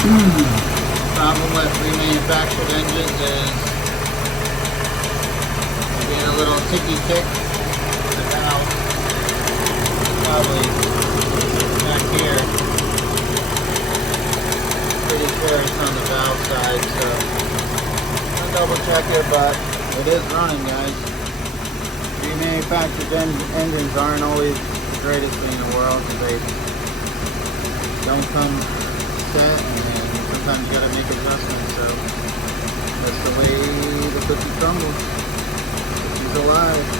Problem with remanufactured engines is getting a little ticky tick. The valve probably back here. Pretty sure it's on the valve side, so I'll double check it, but it is running, guys. Remanufactured engines aren't always the greatest thing in the world because they don't come set, and sometimes you gotta make adjustments, so that's the way the cookie crumbles. Cookies alive.